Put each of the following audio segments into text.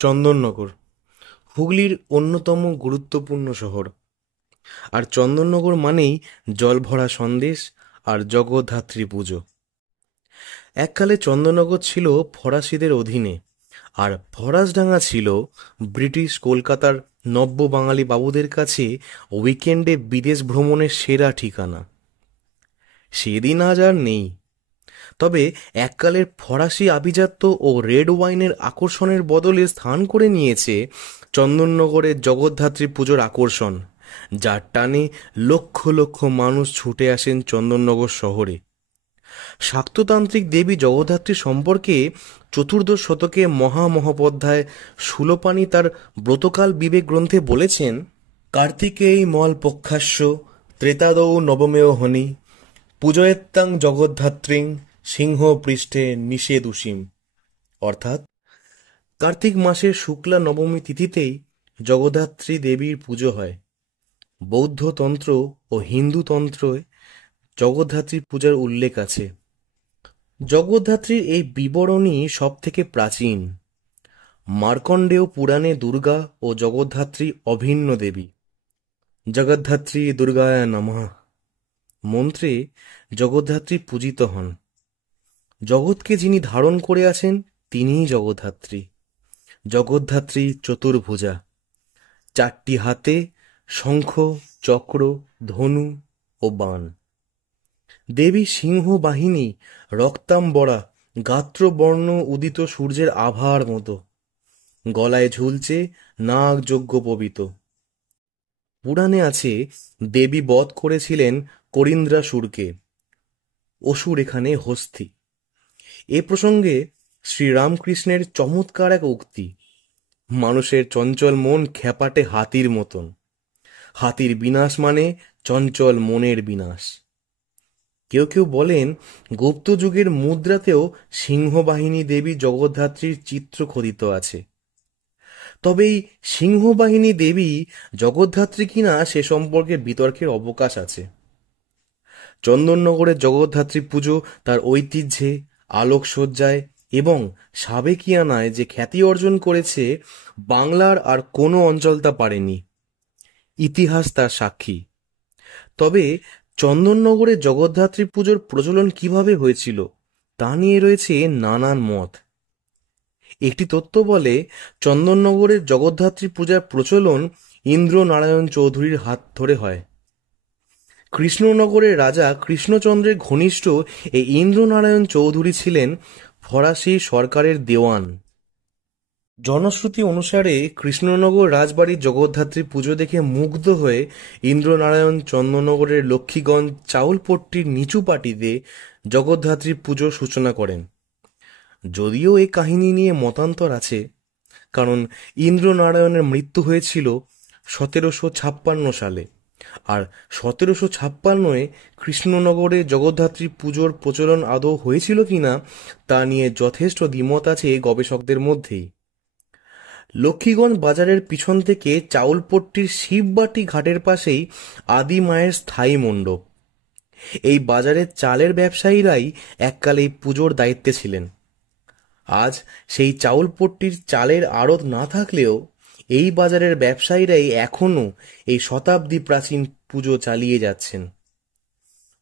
চন্দননগর হুগলির অন্যতম গুরুত্বপূর্ণ শহর। আর চন্দননগর মানেই জলভরা সন্দেশ আর জগদ্ধাত্রী পুজো। এককালে চন্দননগর ছিল ফরাসিদের অধীনে, আর ফরাসডাঙ্গা ছিল ব্রিটিশ কলকাতার নব্য বাঙালি বাবুদের কাছে উইকেন্ডে বিদেশ ভ্রমণের সেরা ঠিকানা। সেদিন আজ আর নেই। তবে এককালের ফরাসি আভিজাত্য ও রেড ওয়াইনের আকর্ষণের বদলে স্থান করে নিয়েছে চন্দননগরের জগদ্ধাত্রী পুজোর আকর্ষণ, যার টানে লক্ষ লক্ষ মানুষ ছুটে আসেন চন্দননগর শহরে। শাক্ততান্ত্রিক দেবী জগদ্ধাত্রী সম্পর্কে চতুর্দশ শতকে মহামহোপাধ্যায় সুলোপানি তার ব্রতকাল বিবেক গ্রন্থে বলেছেন, কার্তিকেয় মল পক্ষাস্য ত্রেতাদৌ নবমেয় হনি পূজয়েত্তাং জগদ্ধাত্রীং সিংহ পৃষ্ঠে নিষেদুষীম। অর্থাৎ কার্তিক মাসের শুক্লা নবমী তিথিতেই জগদ্ধাত্রী দেবীর পুজো হয়। বৌদ্ধ তন্ত্র ও হিন্দু তন্ত্রে জগদ্ধাত্রী পূজার উল্লেখ আছে। জগদ্ধাত্রীর এই বিবরণী সব থেকে প্রাচীন। মার্কণ্ডেয় পুরাণে দুর্গা ও জগদ্ধাত্রী অভিন্ন দেবী। জগদ্ধাত্রী দুর্গায় নমঃ মন্ত্রে জগদ্ধাত্রী পূজিত হন। জগৎকে যিনি ধারণ করে আছেন তিনিই জগদ্ধাত্রী। জগদ্ধাত্রী চতুর্ভুজা, চারটি হাতে শঙ্খ, চক্র, ধনু ও বাণ। দেবী সিংহ বাহিনী, রক্তাম্বরা, গাত্রবর্ণ উদিত সূর্যের আভার মতো। গলায় ঝুলছে নাগ যজ্ঞ পবিত। পুরাণে আছে দেবী বধ করেছিলেন করিন্দ্রাসুরকে। অসুর এখানে হস্তি। এ প্রসঙ্গে শ্রীরামকৃষ্ণের চমৎকার এক উক্তি, মানুষের চঞ্চল মন খ্যাপাটে হাতির মতন। হাতির বিনাশ মানে চঞ্চল মনের বিনাশ। কেউ কেউ বলেন গুপ্ত যুগের মুদ্রাতেও সিংহবাহিনী দেবী জগদ্ধাত্রীর চিত্র খোদিত আছে। তবে এই সিংহবাহিনী দেবী জগদ্ধাত্রী কিনা সে সম্পর্কে বিতর্কের অবকাশ আছে। চন্দননগরের জগদ্ধাত্রী পুজো তার ঐতিহ্যে, আলোকসজ্জায় এবং সাবেকিয়ানায় যে খ্যাতি অর্জন করেছে, বাংলার আর কোনো অঞ্চল তা পারেনি। ইতিহাস তার সাক্ষী। তবে চন্দননগরে জগদ্ধাত্রী পুজোর প্রচলন কিভাবে হয়েছিল তা নিয়ে রয়েছে নানান মত। একটি তত্ত্ব বলে চন্দননগরের জগদ্ধাত্রী পূজার প্রচলন ইন্দ্রনারায়ণ চৌধুরীর হাত ধরে হয়। কৃষ্ণনগরের রাজা কৃষ্ণচন্দ্রের ঘনিষ্ঠ এই ইন্দ্রনারায়ণ চৌধুরী ছিলেন ফরাসি সরকারের দেওয়ান। জনশ্রুতি অনুসারে কৃষ্ণনগর রাজবাড়ির জগদ্ধাত্রী পুজো দেখে মুগ্ধ হয়ে ইন্দ্রনারায়ণ চন্দননগরের লক্ষ্মীগঞ্জ চাউলপট্টির নিচু পাটিতে জগদ্ধাত্রী পুজোর সূচনা করেন। যদিও এই কাহিনী নিয়ে মতান্তর আছে, কারণ ইন্দ্রনারায়ণের মৃত্যু হয়েছিল 1756 সালে, আর 1756-এ কৃষ্ণনগরে জগদ্ধাত্রী পুজোর প্রচলন আদৌ হয়েছিল কিনা তা নিয়ে যথেষ্ট দ্বিমত আছে গবেষকদের মধ্যেই। লক্ষ্মীগঞ্জ বাজারের পিছন থেকে চাউলপট্টির শিববাটি ঘাটের পাশেই আদি মায়ের স্থায়ী মণ্ডপ। এই বাজারের চালের ব্যবসায়ীরাই এককালে এই পুজোর দায়িত্বে ছিলেন। আজ সেই চাউলপট্টির চালের আড়ত না থাকলেও এই বাজারের ব্যবসায়ীরাই এখনো এই শতাব্দী প্রাচীন পুজো চালিয়ে যাচ্ছেন।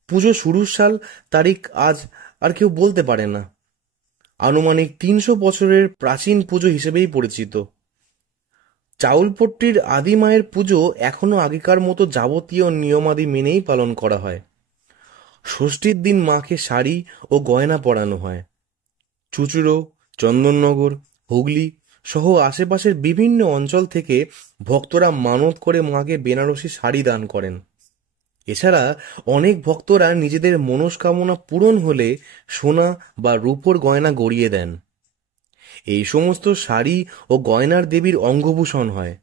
পুজো শুরুর সাল তারিখ আজ আর কেউ বলতে পারে না। আনুমানিক 300 বছরের প্রাচীন পুজো হিসেবেই পরিচিত। চাউলপট্টির আদি মায়ের পুজো এখনো আগেকার মতো যাবতীয় নিয়মাদি মেনেই পালন করা হয়। ষষ্ঠীর দিন মাকে শাড়ি ও গয়না পরানো হয়। চুঁচুড়ো, চন্দননগর, হুগলি সহ আশেপাশের বিভিন্ন অঞ্চল থেকে ভক্তরা মানত করে মাকে বেনারসি শাড়ি দান করেন। এছাড়া অনেক ভক্তরা নিজেদের মনস্কামনা পূরণ হলে সোনা বা রূপোর গয়না গড়িয়ে দেন। এই সমস্ত শাড়ি ও গয়নার দেবীর অঙ্গভূষণ হয়।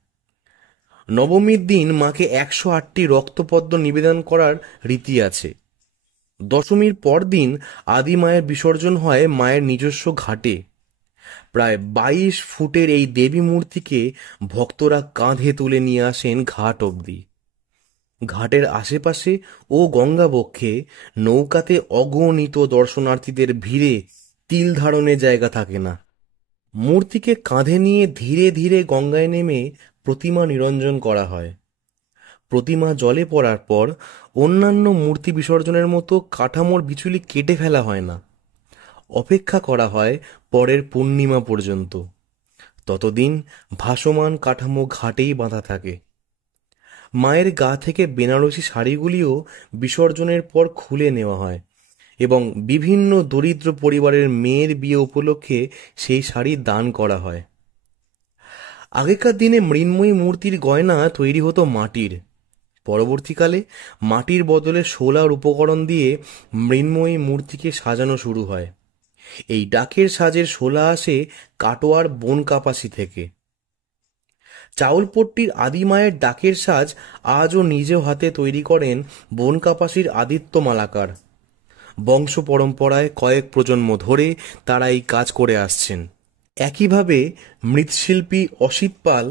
নবমীর দিন মাকে 108টি রক্তপদ্ম নিবেদন করার রীতি আছে। দশমীর পরদিন আদি মায়ের বিসর্জন হয় মায়ের নিজস্ব ঘাটে। প্রায় 22 ফুটের এই দেবী মূর্তিকে ভক্তরা কাঁধে তুলে নিয়ে আসেন ঘাট অবধি। ঘাটের আশেপাশে ও গঙ্গাবক্ষে নৌকাতে অগণিত দর্শনার্থীদের ভিড়ে তিল ধারণের জায়গা থাকে না। মূর্তিকে কাঁধে নিয়ে ধীরে ধীরে গঙ্গায় নেমে প্রতিমা নিরঞ্জন করা হয়। প্রতিমা জলে পড়ার পর অন্যান্য মূর্তি বিসর্জনের মতো কাঠামোর বিচুলি কেটে ফেলা হয় না, অপেক্ষা করা হয় পরের পূর্ণিমা পর্যন্ত। ততদিন ভাসমান কাঠামো ঘাটেই বাঁধা থাকে। মায়ের গা থেকে বেনারসি শাড়িগুলিও বিসর্জনের পর খুলে নেওয়া হয় এবং বিভিন্ন দরিদ্র পরিবারের মেয়ের বিয়ে উপলক্ষে সেই শাড়ি দান করা হয়। আগেকার দিনে মৃন্ময়ী মূর্তির গয়না তৈরি হতো মাটির। পরবর্তীকালে মাটির বদলে শোলার উপকরণ দিয়ে মৃন্ময়ী মূর্তিকে সাজানো শুরু হয়। এই ডাকের সাজের শোলা আসে কাটোয়ার বনকাপাসি থেকে। চাউলপট্টির আদি মায়ের ডাকের সাজ আজও নিজ হাতে তৈরি করেন বনকাপাসির আদিত্য মালাকার। বংশ পরম্পরায় কয়েক প্রজন্ম ধরে তারা এই কাজ করে আসছেন। একইভাবে মৃৎশিল্পী অসিত পাল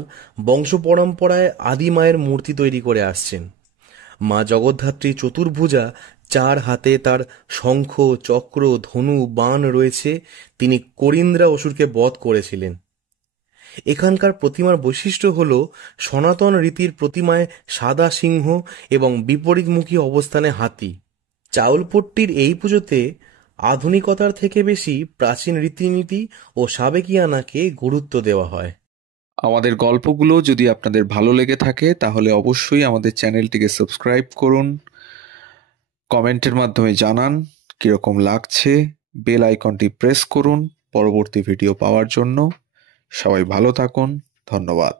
বংশ পরম্পরায় আদি মায়ের মূর্তি তৈরি করে আসছেন। মা জগদ্ধাত্রী চতুর্ভুজা, চার হাতে তার শঙ্খ, চক্র, ধনু, বাণ রয়েছে। তিনি করিন্দ্রা অসুরকে বধ করেছিলেন। এখানকার প্রতিমার বৈশিষ্ট্য হল সনাতন রীতির প্রতিমায় সাদা সিংহ এবং বিপরীতমুখী অবস্থানে হাতি। চাউলপট্টির এই পুজোতে আধুনিকতার থেকে বেশি প্রাচীন রীতিনীতি ও সাবেকিয়ানাকে গুরুত্ব দেওয়া হয়। আমাদের গল্পগুলো যদি আপনাদের ভালো লেগে থাকে তাহলে অবশ্যই আমাদের চ্যানেলটিকে সাবস্ক্রাইব করুন, কমেন্টের মাধ্যমে জানান কীরকম লাগছে, বেল আইকনটি প্রেস করুন পরবর্তী ভিডিও পাওয়ার জন্য। সবাই ভালো থাকুন, ধন্যবাদ।